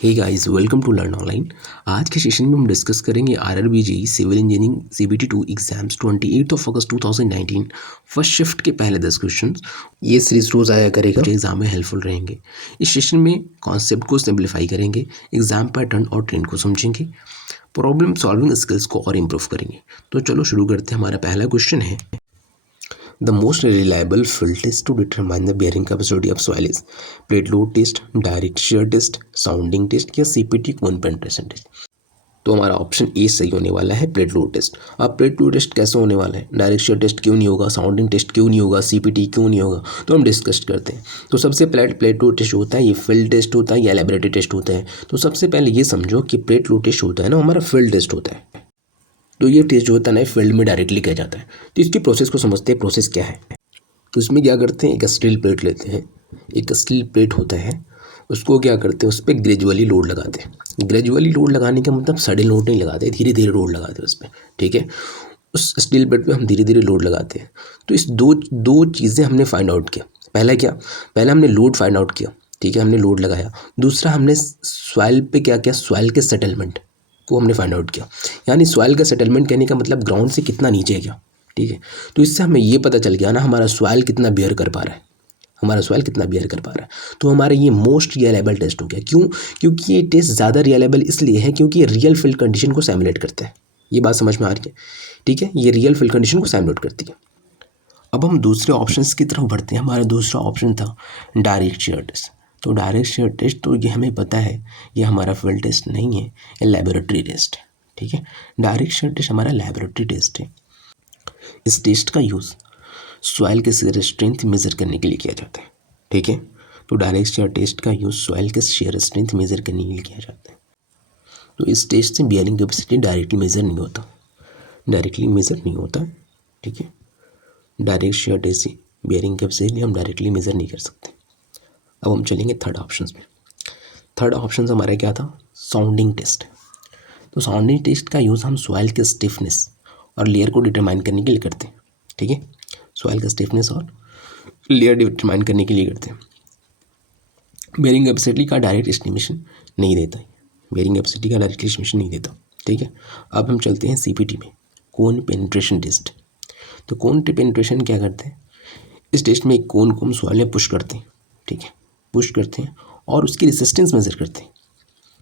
Hey guys, welcome to learn online. आज के session में हम डिस्कस करेंगे RRB JEE civil engineering CBT 2 exams 28 अगस्त 2019 फर्स्ट शिफ्ट के पहले 10 क्वेश्चन। ये सीरीज रोज आया करेगा जो एग्जाम में हेल्पफुल रहेंगे। इस सेशन में कॉन्सेप्ट को सिंप्लीफाई करेंगे, एग्जाम पैटर्न और ट्रेंड को समझेंगे, प्रॉब्लम सॉल्विंग स्किल्स को और इम्प्रूव करेंगे। तो चलो शुरू करते हैं। हमारा पहला क्वेश्चन है, the most reliable field test to determine the bearing capacity of soil is plate load test, direct shear test, sounding test या CPT cone penetration test। तो हमारा ऑप्शन ए सही होने वाला है, प्लेट लोड टेस्ट। अब plate load test कैसे होने वाला है, डायरेक्ट शेयर टेस्ट क्यों नहीं होगा, साउंडिंग टेस्ट क्यों नहीं होगा, सीपीटी क्यों नहीं होगा, तो हम डिस्कस करते हैं। तो सबसे पहले प्लेट लोड टेस्ट होता है, ये फील्ड टेस्ट होता है या लैबोरेटरी टेस्ट होता है। तो सबसे पहले ये समझो कि प्लेट लोड टेस्ट होता है ना, हमारा फील्ड टेस्ट होता है। तो ये टेस्ट जो होता है ना, फील्ड में डायरेक्टली किया जाता है। तो इसकी प्रोसेस को समझते हैं, प्रोसेस क्या है। तो इसमें क्या करते हैं, एक स्टील प्लेट लेते हैं, एक स्टील प्लेट होता है, उसको क्या करते हैं, उस पर ग्रेजुअली लोड लगाते हैं। ग्रेजुअली लोड लगाने का मतलब सडन लोड नहीं लगाते, धीरे धीरे लोड लगाते हैं उस पर, ठीक है। उस स्टील प्लेट पे हम धीरे धीरे लोड लगाते हैं। तो इस दो चीज़ें हमने फाइंड आउट किया। पहला क्या, पहला हमने लोड फाइंड आउट किया, ठीक है, हमने लोड लगाया। दूसरा हमने सॉइल पे क्या किया, सॉइल के सेटलमेंट को हमने फाइंड आउट किया। यानी सॉइल का सेटलमेंट कहने का मतलब ग्राउंड से कितना नीचे है क्या, ठीक है। तो इससे हमें ये पता चल गया ना, हमारा सॉइल कितना बियर कर पा रहा है, हमारा सॉइल कितना बियर कर पा रहा है। तो हमारा ये मोस्ट रिलायबल टेस्ट हो गया। क्यों? क्योंकि ये टेस्ट ज़्यादा रिलायबल इसलिए है क्योंकि ये रियल फील्ड कंडीशन को सिमुलेट करता है। ये बात समझ में आ रही है, ठीक है, ये रियल फील्ड कंडीशन को सिमुलेट करती है। अब हम दूसरे ऑप्शंस की तरफ बढ़ते हैं। हमारा दूसरा ऑप्शन था डायरेक्ट शेयर टेस्ट। तो डायरेक्ट शेयर टेस्ट, तो ये हमें पता है ये हमारा फील्ड टेस्ट नहीं है, ये लैबोरेटरी टेस्ट है, ठीक है। डायरेक्ट शेयर टेस्ट हमारा लैबोरेटरी टेस्ट है। इस टेस्ट का यूज़ सॉइल के शेयर स्ट्रेंथ मेज़र करने के लिए किया जाता है, ठीक है। तो डायरेक्ट शेयर टेस्ट का यूज़ सॉइल के शेयर स्ट्रेंथ मेज़र करने के लिए किया जाता है। तो इस टेस्ट से बियरिंग कैपेसिटी डायरेक्टली मेज़र नहीं होता, डायरेक्टली मेज़र नहीं होता, ठीक है। डायरेक्ट शेयर टेस्ट से बियरिंग कैपेसिटी हम डायरेक्टली मेज़र नहीं कर सकते। अब हम चलेंगे थर्ड ऑप्शन में। थर्ड ऑप्शन हमारा क्या था, साउंडिंग टेस्ट। तो साउंडिंग टेस्ट का यूज़ हम सॉइल के स्टिफनेस और लेयर को डिटरमाइन करने के लिए करते हैं, ठीक है। सॉइल का स्टिफनेस और लेयर डिटरमाइन करने के लिए करते हैं। बेयरिंग कैपेसिटी का डायरेक्ट एस्टिमेशन नहीं देता है, बेयरिंग कैपेसिटी का डायरेक्ट एस्टिमेशन नहीं देता, ठीक है। अब हम चलते हैं सीपीटी में, कोन पेनिट्रेशन टेस्ट। तो कोन पेनिट्रेशन क्या करते हैं, इस टेस्ट में एक कोन को हम सॉइल में पुश करते हैं, ठीक है, पुश करते हैं और उसकी रेसिस्टेंस मेज़र करते हैं,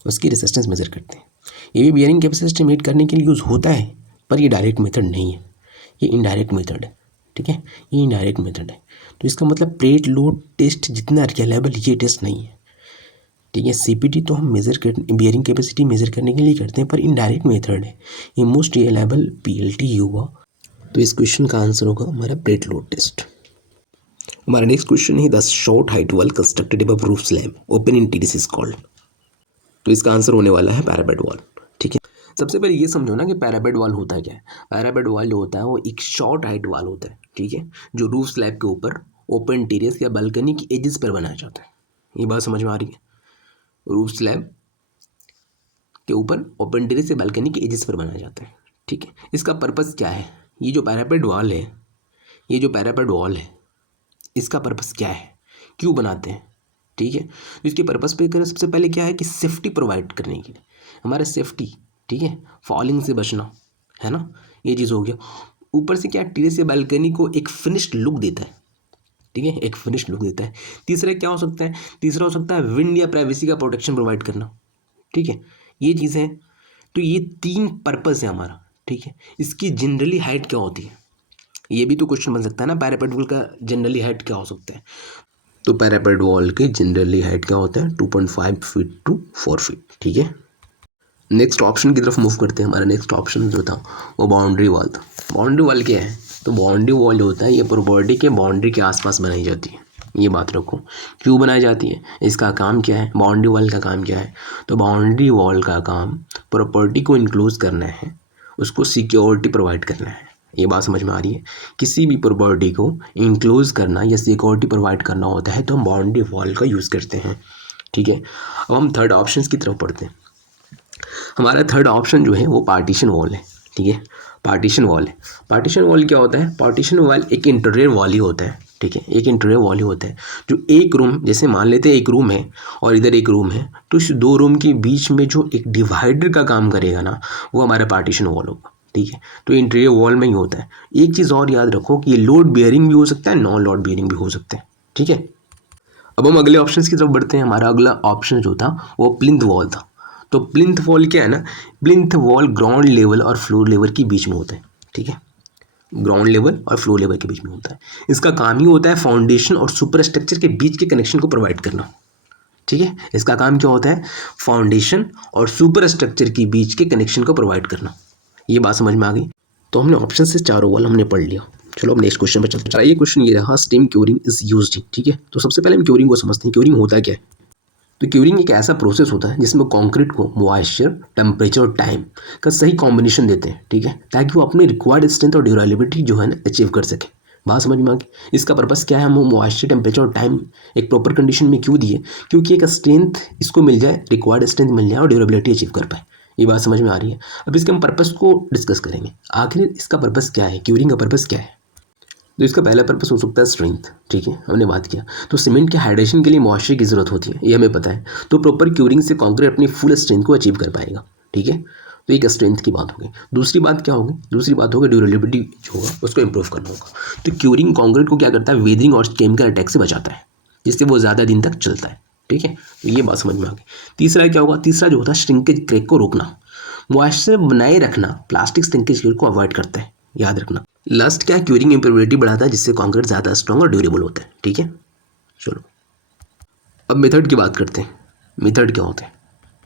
उसकी रेसिस्टेंस मेज़र करते हैं। ये भी बेयरिंग कैपेसिटी एस्टिमेट करने के लिए यूज़ होता है, पर ये डायरेक्ट मेथड नहीं है, ये इनडायरेक्ट मेथड है, ठीक है, ये इनडायरेक्ट मेथड है। तो इसका मतलब प्लेट लोड टेस्ट जितना रिलायबल ये टेस्ट नहीं है, ठीक है। सीपीटी तो हम मेज़र कर बियरिंग कैपेसिटी मेज़र करने के लिए करते हैं, पर इनडायरेक्ट मेथड है, ये मोस्ट रिलायबल पीएलटी होगा। तो इस क्वेश्चन का आंसर होगा हमारा प्लेट लोड टेस्ट। हमारा नेक्स्ट क्वेश्चन है, the short height wall constructed above roof slab open in TDS is called. तो इसका आंसर होने वाला है पैरापेट वॉल, ठीक है। सबसे पहले ये समझो ना कि पैरापेट वॉल होता है क्या है। पैरापेट वॉल जो होता है वो एक शॉर्ट हाइट वॉल होता है, ठीक है, जो रूफ स्लैब के ऊपर ओपन टेरेस या बालकनी की एजेस पर बनाया जाता है। ये बात समझ में आ रही है, रूफ स्लैब के ऊपर ओपन टेरेस या बालकनी की एजेस पर बनाया जाता है, ठीक है। इसका पर्पस क्या है, ये जो पैरापेट वॉल है, ये जो पैरापेट वॉल है, इसका पर्पस क्या है, क्यों बनाते हैं, ठीक है। तो इसके पर्पस पे करें, सबसे पहले क्या है कि सेफ्टी प्रोवाइड करने के लिए, हमारा सेफ्टी, ठीक है, फॉलिंग से बचना, है ना, ये चीज़ हो गया। ऊपर से क्या, टेरेस या बालकनी को एक फिनिश्ड लुक देता है, ठीक है, एक फिनिश्ड लुक देता है। तीसरा क्या हो सकता है, तीसरा हो सकता है विंड या प्राइवेसी का प्रोटेक्शन प्रोवाइड करना, ठीक है, ये चीज़ें हैं। तो ये तीन पर्पस है हमारा, ठीक है। इसकी जनरली हाइट क्या होती है, ये भी तो क्वेश्चन बन सकता है ना, पैरापेट वॉल का जनरली हाइट क्या हो सकता है। तो पैरापेट वॉल के जनरली हाइट क्या होता है, 2.5 फीट टू 4 फीट, ठीक है। नेक्स्ट ऑप्शन की तरफ मूव करते हैं। हमारा नेक्स्ट ऑप्शन जो था वो बाउंड्री वॉल था। बाउंड्री वॉल क्या है, तो बाउंड्री वॉल जो होता है ये प्रॉपर्टी के बाउंड्री के आसपास बनाई जाती है। ये बात रखो, क्यों बनाई जाती है, इसका काम क्या है, बाउंड्री वॉल का काम क्या है। तो बाउंड्री वॉल का काम प्रॉपर्टी को इनक्लोज करना है, उसको सिक्योरिटी प्रोवाइड करना है। ये बात समझ में आ रही है, किसी भी प्रॉपर्टी को इंक्लोज करना या सिक्योरिटी प्रोवाइड करना होता है तो हम बाउंड्री वॉल का यूज़ करते हैं, ठीक है। अब हम थर्ड ऑप्शन की तरफ पढ़ते हैं। हमारा थर्ड ऑप्शन जो है वो पार्टीशन वॉल है, ठीक है, पार्टीशन वॉल है। पार्टीशन वॉल क्या होता है, पार्टीशन वॉल एक इंटीरियर वॉल ही होता है, ठीक है, एक इंटीरियर वॉल ही होता है जो एक रूम, जैसे मान लेते हैं एक रूम है और इधर एक रूम है, तो इस दो रूम के बीच में जो एक डिवाइडर का काम करेगा ना, वो हमारा पार्टीशन वॉल होगा। ठीक है, तो इंटीरियर वॉल में ही होता है। एक चीज़ और याद रखो कि ये लोड बियरिंग भी हो सकता है, नॉन लोड बियरिंग भी हो सकते हैं। ठीक है, अब हम अगले ऑप्शन की तरफ बढ़ते हैं। हमारा अगला ऑप्शन जो था वो प्लिंथ वॉल था। तो प्लिंथ वॉल क्या है ना, प्लिंथ वॉल ग्राउंड लेवल और फ्लोर लेवल के बीच में होता है। ठीक है, ग्राउंड लेवल और फ्लोर लेवल के बीच में होता है। इसका काम ही होता है फाउंडेशन और सुपर स्ट्रक्चर के बीच के कनेक्शन को प्रोवाइड करना। ठीक है, इसका काम क्या होता है, फाउंडेशन और सुपर स्ट्रक्चर के बीच के कनेक्शन को प्रोवाइड करना। ये बात समझ में आ गई। तो हमने ऑप्शन से चारों वाल हमने पढ़ लिया। चलो अब नेक्स्ट क्वेश्चन पर चलते हैं। ये क्वेश्चन ये रहा, स्टीम क्यूरिंग इज यूज्ड। ठीक है, तो सबसे पहले हम क्यूरिंग को समझते हैं। क्यूरिंग होता क्या है? तो क्यूरिंग एक ऐसा प्रोसेस होता है जिसमें कंक्रीट को मॉइस्चर, टेम्परेचर और टाइम का सही कॉम्बिनेशन देते हैं। ठीक है, ताकि वो अपनी रिक्वायर्ड स्ट्रेंथ और ड्यूरेबिलिटी जो है ना अचीव कर सके। बात समझ में आ गई। इसका पर्पस क्या है, हम मॉइस्चर, टेम्परेचर और टाइम एक प्रॉपर कंडीशन में क्यों दिए, क्योंकि एक स्ट्रेंथ इसको मिल जाए, रिक्वायर्ड स्ट्रेंथ मिल जाए और ड्यूरेबिलिटी अचीव कर पाए। ये बात समझ में आ रही है। अब इसके हम पर्पस को डिस्कस करेंगे। आखिर इसका पर्पस क्या है, क्यूरिंग का पर्पस क्या है? तो इसका पहला पर्पस हो सकता है स्ट्रेंथ। ठीक है, हमने बात किया। तो सीमेंट के हाइड्रेशन के लिए मॉइस्चर की जरूरत होती है, ये हमें पता है। तो प्रॉपर क्यूरिंग से कंक्रीट अपनी फुल स्ट्रेंथ को अचीव कर पाएगा। ठीक है, तो एक स्ट्रेंथ की बात होगी। दूसरी बात क्या होगी, दूसरी बात होगी ड्यूरेबिलिटी जो होगा उसको इंप्रूव करना होगा। तो क्यूरिंग कंक्रीट को क्या करता है, वेदरिंग और केमिकल अटैक से बचाता है, जिससे वो ज़्यादा दिन तक चलता है। ठीक है, तो ये बात समझ में आ गई। तीसरा क्या होगा, तीसरा जो होता है श्रिंकेज क्रैक को रोकना, मॉइस्चर बनाए रखना, प्लास्टिक श्रिंकेज को अवॉइड करता है, याद रखना। लास्ट क्या है, क्यूरिंग इंप्रूविटी बढ़ाता है, जिससे कंक्रीट ज़्यादा स्ट्रॉन्ग और ड्यूरेबल होता है। ठीक है, चलो अब मेथड की बात करते हैं। मेथड क्या होता है,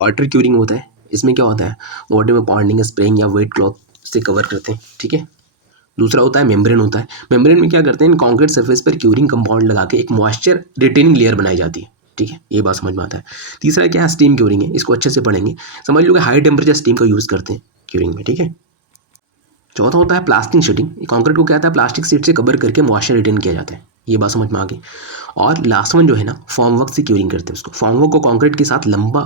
वाटर क्यूरिंग होता है। इसमें क्या होता है, वाटर में पॉन्डिंग, स्प्रेइंग या वेट क्लॉथ से कवर करते हैं। ठीक है, दूसरा होता है मेम्ब्रेन होता है। मेम्ब्रेन में क्या करते हैं, कंक्रीट सरफेस पर क्यूरिंग कंपाउंड लगा के एक मॉइस्चर रिटेनिंग लेयर बनाई जाती है। ठीक है, ये बात समझ में आता है। तीसरा क्या है, स्टीम क्यूरिंग है। इसको अच्छे से पढ़ेंगे, समझ लो कि हाई टेम्परेचर स्टीम का यूज़ करते हैं क्यूरिंग में। ठीक है, चौथा होता है प्लास्टिक शीटिंग। कंक्रीट को क्या होता है, प्लास्टिक शीट से कवर करके मॉइस्चर रिटेन किया जाता है। ये बात समझ में आ गई। और लास्ट वन जो है ना, फॉर्म वर्क से क्यूरिंग करते हैं उसको। फॉर्म वर्क को कंक्रीट के साथ लंबा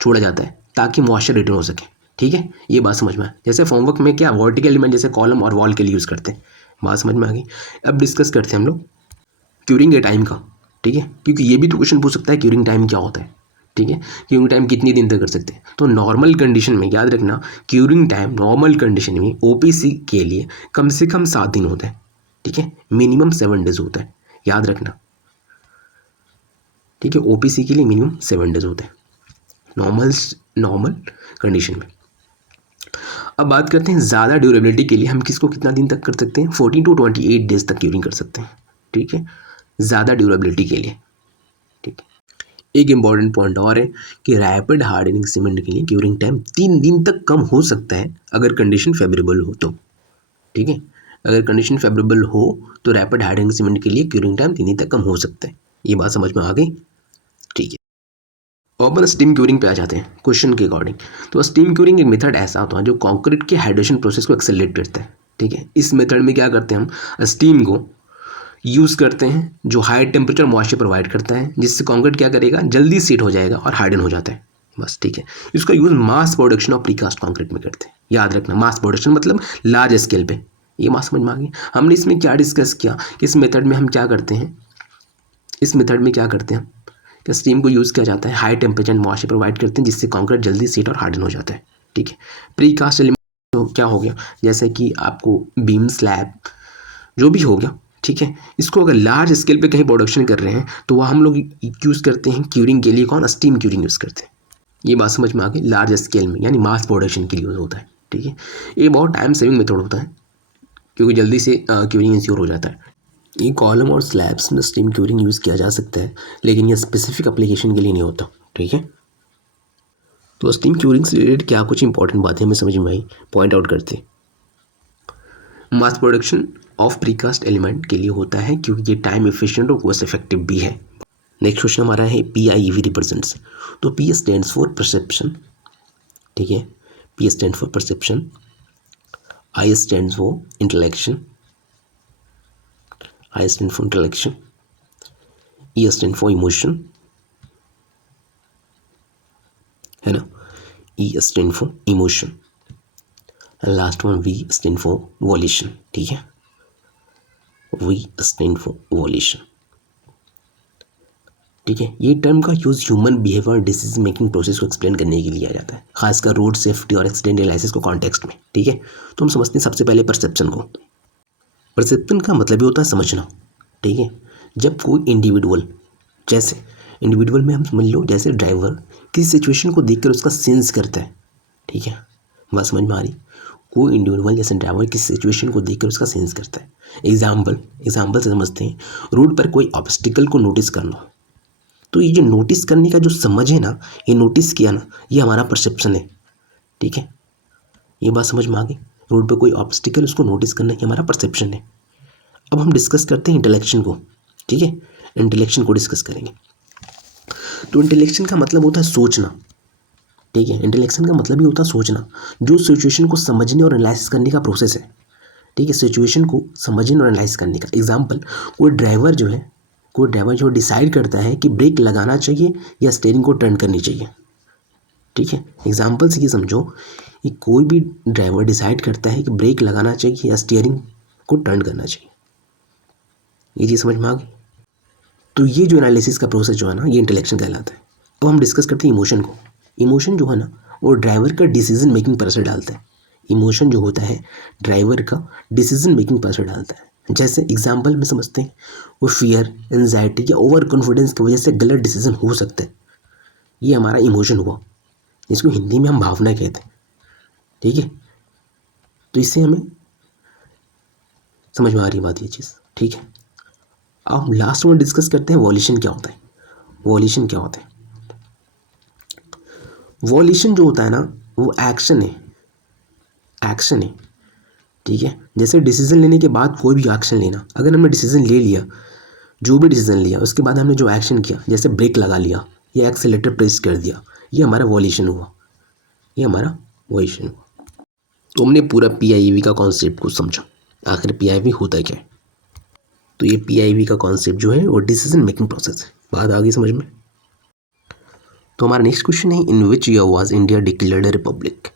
छोड़ा जाता है ताकि मॉइस्चर रिटेन हो सके। ठीक है, ये बात समझ में आए। जैसे फॉर्म वर्क में क्या वर्टिकल एलिमेंट जैसे कॉलम और वॉल के लिए यूज़ करते हैं। बात समझ में आ गई। अब डिस्कस करते हैं हम लोग क्यूरिंग के टाइम का। ठीक है, क्योंकि ये भी तो क्वेश्चन पूछ सकता है क्यूरिंग टाइम क्या होता है। ठीक है, क्यूरिंग टाइम कितनी दिन तक कर सकते हैं। तो नॉर्मल कंडीशन में याद रखना, क्यूरिंग टाइम नॉर्मल कंडीशन में ओपीसी के लिए कम से कम 7 दिन होता है। ठीक है, मिनिमम 7 डेज होता है, याद रखना। ठीक है, ओपीसी के लिए मिनिमम 7 डेज होते हैं नॉर्मल कंडीशन में। अब बात करते हैं ज़्यादा ड्यूरेबिलिटी के लिए हम किसको कितना दिन तक कर सकते हैं, 14 to 28 डेज तक क्यूरिंग कर सकते हैं। ठीक है, ज़्यादा ड्यूरेबिलिटी के लिए। ठीक है, एक इम्पॉर्टेंट पॉइंट और है कि रैपिड हार्डनिंग सीमेंट के लिए क्यूरिंग टाइम 3 दिन तक कम हो सकता है अगर कंडीशन फेवरेबल हो तो। ठीक है, अगर कंडीशन फेवरेबल हो तो रैपिड हार्डनिंग सीमेंट के लिए क्यूरिंग टाइम 3 दिन तक कम हो सकता है। ये बात समझ में आ गई। ठीक है, अब अपन स्टीम क्यूरिंग पे आ जाते हैं क्वेश्चन के अकॉर्डिंग। तो स्टीम क्यूरिंग एक मेथड ऐसा होता है जो कंक्रीट के हाइड्रेशन प्रोसेस को एक्सेलरेट करता है। ठीक है, इस मेथड में क्या करते हैं, हम स्टीम को यूज़ करते हैं जो हाई टेम्परेचर मॉइस्चर प्रोवाइड करता है, जिससे कंक्रीट क्या करेगा, जल्दी सीट हो जाएगा और हार्डन हो जाता है। बस ठीक है, इसका use mass production of precast concrete में करते हैं। याद रखना, मास प्रोडक्शन मतलब लार्ज स्केल पे। ये मास समझ में आ गई। हमने इसमें क्या डिस्कस किया, इस मेथड में हम क्या करते हैं, इस मेथड में क्या करते हैं कि स्टीम को यूज़ किया जाता है, हाई टेम्परेचर मॉइस्चर प्रोवाइड करते हैं, जिससे कंक्रीट जल्दी सीट और हार्डन हो जाता है। ठीक है, प्रीकास्ट एलिमेंट तो क्या हो गया, जैसे कि आपको बीम, स्लैब जो भी हो गया। ठीक है, इसको अगर लार्ज स्केल पे कहीं प्रोडक्शन कर रहे हैं तो वह हम लोग यूज़ करते हैं क्यूरिंग के लिए, कौन, स्टीम क्यूरिंग यूज़ करते हैं। ये बात समझ में आ गई, लार्ज स्केल में यानी मास प्रोडक्शन के लिए यूज़ होता है। ठीक है, ये बहुत टाइम सेविंग मेथड होता है क्योंकि जल्दी से क्यूरिंग इंश्योर हो जाता है। ये कॉलम और स्लैब्स में स्टीम क्यूरिंग यूज़ किया जा सकता है, लेकिन ये स्पेसिफिक एप्लीकेशन के लिए नहीं होता। ठीक है, तो स्टीम क्यूरिंग से रिलेटेड क्या कुछ इंपॉर्टेंट बातें हमें समझ में आई, पॉइंट आउट करते। Mass production of precast element के लिए होता है क्योंकि ये टाइम एफिशिएंट और कॉस्ट इफेक्टिव भी है। नेक्स्ट क्वेश्चन हमारा है PIEV रिप्रेजेंट्स। तो P स्टैंड्स फॉर परसेप्शन। ठीक है, P stand for perception, I stands for intellection, I stand for intellection, E stand for emotion, है ना, E stand for emotion, last one V stand for volition. ठीक है, we stand for volition. ठीक है, ये term का use human behaviour decision making process को explain करने के लिए किया जाता है, खासकर रोड सेफ्टी और एक्सीडेंट एनालिसिस को कॉन्टेक्स्ट में। ठीक है, तो हम समझते हैं सबसे पहले परसेप्शन को। परसेप्शन का मतलब ये होता है समझना। ठीक है, जब कोई इंडिविजुअल, जैसे इंडिविजुअल में हम समझ लो जैसे ड्राइवर किसी सिचुएशन को देखकर उसका सेंस करता है। ठीक है, बात समझ में आ रही? कोई इंडिविजुअल जैसे ड्राइवर किसी सिचुएशन को देखकर उसका सेंस करता है। एग्जाम्पल से समझते हैं, रोड पर कोई ऑब्स्टिकल को नोटिस करना। तो ये जो नोटिस करने का जो समझ है ना, ये नोटिस किया ना, ये हमारा परसेप्शन है। ठीक है, ये बात समझ में आ गई? रोड पे कोई ऑब्स्टिकल, उसको नोटिस करना ये हमारा परसेप्शन है। अब हम डिस्कस करते हैं इंटेलेक्शन को। ठीक है, इंटेलेक्शन को डिस्कस करेंगे। तो इंटेलेक्शन का मतलब होता है सोचना। ठीक है, इंटेलेक्शन का मतलब ही होता है सोचना, जो सिचुएशन को समझने और एनालाइज करने का प्रोसेस है। ठीक है, सिचुएशन को समझने और एनालाइज करने का। एग्जाम्पल, कोई ड्राइवर जो डिसाइड करता है कि ब्रेक लगाना चाहिए या स्टीयरिंग को टर्न करनी चाहिए। ठीक है, एग्जाम्पल से ये समझो कि कोई भी ड्राइवर डिसाइड करता है कि ब्रेक लगाना चाहिए या स्टीयरिंग को टर्न करना चाहिए। ये चीज़ समझ में आ गई? तो ये जो एनालिसिस का प्रोसेस जो है ना, ये इंटेलेक्शन कहलाता है। अब हम डिस्कस करते हैं इमोशन को। इमोशन जो है ना, वो ड्राइवर का डिसीजन मेकिंग पर असर डालता है। इमोशन जो होता है ड्राइवर का डिसीजन मेकिंग पर असर डालता है। जैसे एग्जाम्पल में समझते हैं, वो फियर, एंजाइटी या ओवर कॉन्फिडेंस की वजह से गलत डिसीजन हो सकता है। ये हमारा इमोशन हुआ, इसको हिंदी में हम भावना कहते हैं। ठीक है, तो इससे हमें समझ में आ रही बात ये चीज़। ठीक है, अब हम लास्ट में डिस्कस करते हैं वॉल्यूशन क्या होता है। वॉल्यूशन क्या होता है? वॉल्यूशन जो होता है ना, वो एक्शन है। एक्शन है। ठीक है, जैसे डिसीजन लेने के बाद कोई भी एक्शन लेना, अगर हमने डिसीजन ले लिया, जो भी डिसीजन लिया, उसके बाद हमने जो एक्शन किया, जैसे ब्रेक लगा लिया या एक्सीलेटर प्रेस कर दिया, ये हमारा वॉल्यूशन हुआ। ये हमारा वॉल्यूशन हुआ। तो हमने पूरा पीआईवी का कॉन्सेप्ट को समझा। आखिर पीआईवी होता क्या है? तो ये पीआईवी का कॉन्सेप्ट जो है वो डिसीजन मेकिंग प्रोसेस है। बात आ गई समझ में? तो हमारा नेक्स्ट क्वेश्चन है, in which year was India declared republic?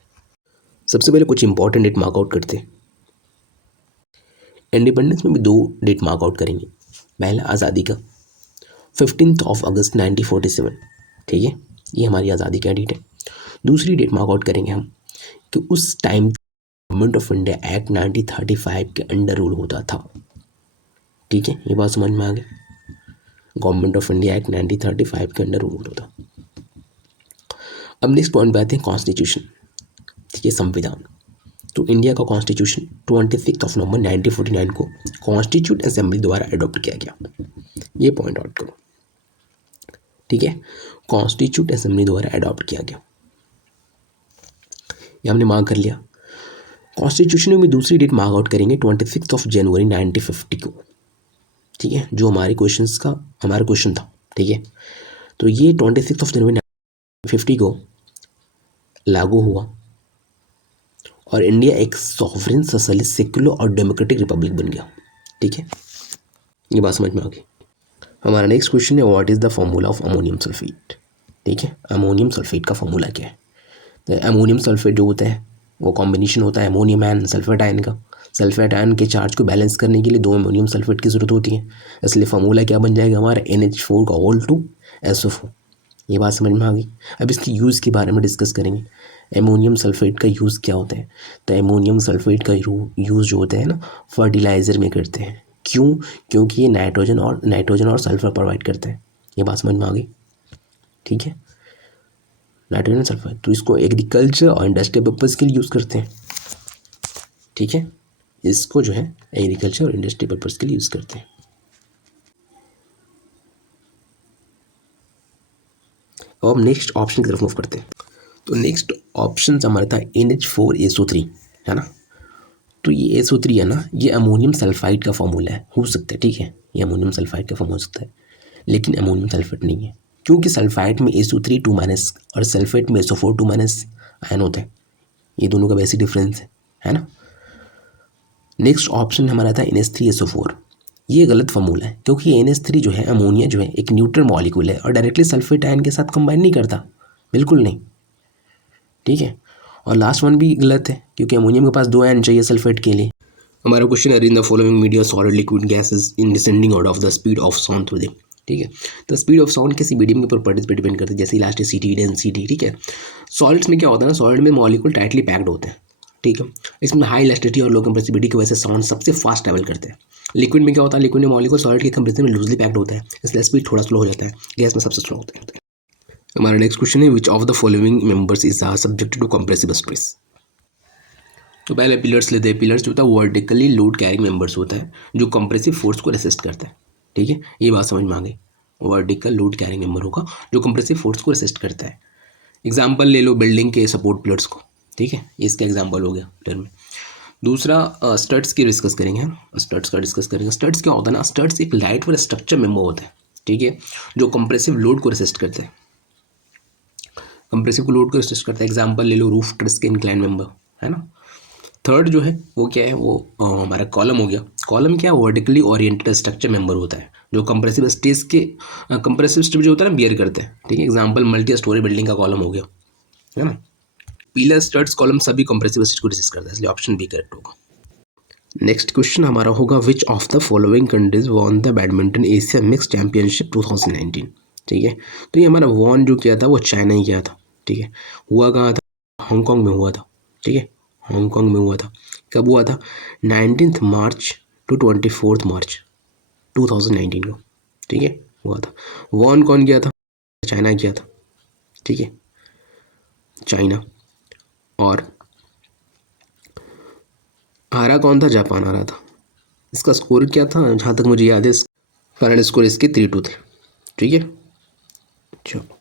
सबसे पहले कुछ इंपॉर्टेंट डेट मार्कआउट करते हैं। इंडिपेंडेंस में भी दो डेट मार्कआउट करेंगे। पहला आज़ादी का 15 अगस्त 1947। ठीक है, ये हमारी आज़ादी का डेट है। दूसरी डेट मार्कआउट करेंगे हम कि उस time government of India act 1935 के अंडर रूल होता था। ठीक है, ये बात समझ में आ गई? गवर्नमेंट ऑफ इंडिया एक्ट 1935 के अंडर रूल होता था। अब नेक्स्ट पॉइंट पे आते हैं, कॉन्स्टिट्यूशन। ठीक है, संविधान। तो इंडिया का कॉन्स्टिट्यूशन 26 नवंबर 1949 को कॉन्स्टिट्यूट असेंबली द्वारा अडॉप्ट किया गया। ये पॉइंट आउट करो। ठीक है, कॉन्स्टिट्यूट असेंबली द्वारा अडॉप्ट किया गया, ये हमने मार्क कर लिया। कॉन्स्टिट्यूशन में भी दूसरी डेट मार्क आउट करेंगे 26 जनवरी 1950 को। ठीक है, जो हमारे क्वेश्चंस का हमारा क्वेश्चन था। ठीक है, तो ये 26 जनवरी 1950 को लागू हुआ और इंडिया एक सॉवरेन सोशलिस्ट सेक्युलर और डेमोक्रेटिक रिपब्लिक बन गया। ठीक है, ये बात समझ में आ गई। हमारा नेक्स्ट क्वेश्चन है, what is the formula of ammonium sulphate? ठीक है, अमोनियम सल्फेट का फॉर्मूला क्या है? तो अमोनियम सल्फेट जो होता है वो कॉम्बिनेशन होता है अमोनियम एंड सल्फेट आयन का। सल्फेट आयन के चार्ज को बैलेंस करने के लिए दो अमोनियम सल्फेट की ज़रूरत होती है, इसलिए फार्मूला क्या बन जाएगा हमारा, NH4 का होल टू SO4। ये बात समझ में आ गई। अब इसकी यूज़ के बारे में डिस्कस करेंगे। एमोनियम सल्फेट का यूज़ क्या होता है? तो एमोनियम सल्फेट का यूज़ जो होता है ना, फर्टिलाइज़र में करते हैं। क्यों? क्योंकि ये नाइट्रोजन और सल्फर प्रोवाइड करता है। ये बात समझ में आ गई? ठीक है, नाइट्रोजन सल्फर, तो इसको एग्रीकल्चर और इंडस्ट्रियल पर्पज़ के लिए यूज़ करते हैं। ठीक है, इसको जो है एग्रीकल्चर और इंडस्ट्रियल पर्पज़ के लिए यूज़ करते हैं। अब हम नेक्स्ट ऑप्शन की तरफ मूव करते हैं। तो नेक्स्ट ऑप्शन हमारा था NH4SO3, है ना। तो ये SO3 है ना, ये अमोनियम सल्फाइड का फॉर्मूला है, हो सकता है। ठीक है, ये अमोनियम सल्फाइड का फॉर्म हो सकता है, लेकिन अमोनियम सल्फेट नहीं है, क्योंकि सल्फाइड में SO3 2- और सल्फेट में SO4 2- आयन होता है। ये दोनों का बेसिक डिफरेंस है ना। नेक्स्ट ऑप्शन हमारा था NH3SO4। ये गलत फॉर्मूला है, क्योंकि NH3 जो है, अमोनिया जो है, एक न्यूट्रल मॉलिक्यूल है और डायरेक्टली सल्फेट आयन के साथ कंबाइन नहीं करता, बिल्कुल नहीं। ठीक है, और लास्ट वन भी गलत है, क्योंकि अमोनियम के पास 2 आयन चाहिए सल्फेट के लिए, हमारा क्वेश्चन है in the following media solid liquid gases in descending order of the speed of sound through them. ठीक है, तो स्पीड ऑफ साउंड किसी मीडियम के प्रॉपर्टीज पे डिपेंड करती है, जैसे इलास्टिसिटी, डेंसिटी। ठीक है, सॉलिड्स में क्या होता है ना, सॉलिड में मॉलिक्यूल टाइटली पैक्ड होते हैं। ठीक है, इसमें हाई इलास्टिसिटी और लो कंप्रेसिबिलिटी की वजह से साउंड सबसे फास्ट ट्रैवल करते हैं। लिक्विड में क्या होता है, लिक्विड में मॉलिक्यूल सॉलिड के कंपेरिजन में लूजली पैक्ड होता है, इसलिए स्पीड थोड़ा स्लो हो जाता है। गैस में सबसे स्लो होता है। हमारा नेक्स्ट क्वेश्चन है which of the following members is subjected to compressive stress. तो पहले पिलर्स लेते हैं। पिलर्स जो होता है वर्टिकली लोड कैरिंग मेंबर्स होता है जो कंप्रेसिव फोर्स को रेसिस्ट करता है। ठीक है, ये बात समझ में आ गई। वर्टिकल लोड कैरिंग मेंबर होगा जो कंप्रेसिव फोर्स को रेसिस्ट करता है। एग्जाम्पल ले लो बिल्डिंग के सपोर्ट पिलर्स को। ठीक है, ये इसका एग्जाम्पल हो गया पिलर में। दूसरा स्टड्स की डिस्कस करेंगे हम। स्टड्स का डिस्कस करेंगे। स्टड्स क्या होता है ना, स्टड्स एक लाइट वेट स्ट्रक्चर मेंबर होता है। ठीक है, जो कंप्रेसिव लोड को रेसिस्ट करते हैं। कंप्रेसिव को लोड को रेसिस्ट करता है। एग्जाम्पल ले लो रूफ ट्रस के इंक्लाइन मेंबर, है ना। थर्ड जो है वो क्या है, वो हमारा कॉलम हो गया। कॉलम क्या, वर्टिकली ओरिएंटेड स्ट्रक्चर मेंबर होता है जो कंप्रेसिव स्ट्रेस के कंप्रेसिव स्ट्रेस जो होता है ना बियर करते हैं। ठीक है, एग्जांपल मल्टी स्टोरी बिल्डिंग का कॉलम हो गया, है ना। पिलर, स्टड्स, कॉलम सभी कंप्रेसिव स्ट्रेस को रेसिस्ट करता है, इसलिए ऑप्शन बी करेक्ट होगा। नेक्स्ट क्वेश्चन हमारा होगा विच of the following countries won the badminton Asia mix championship 2019। ठीक है, तो ये हमारा वॉन जो किया था वो चाइना ही किया था। ठीक है, हुआ कहाँ था, हांगकॉन्ग में हुआ था। ठीक है, हांगकॉन्ग में हुआ था। कब हुआ था, 19 मार्च टू 24 मार्च 2019 को। ठीक है, हुआ था। वॉन कौन किया था, चाइना किया था। ठीक है, चाइना। और हारा कौन था, जापान हारा था। इसका स्कोर क्या था, जहाँ तक मुझे याद है करंट स्कोर इसके 3-2 थे। ठीक है, चलो।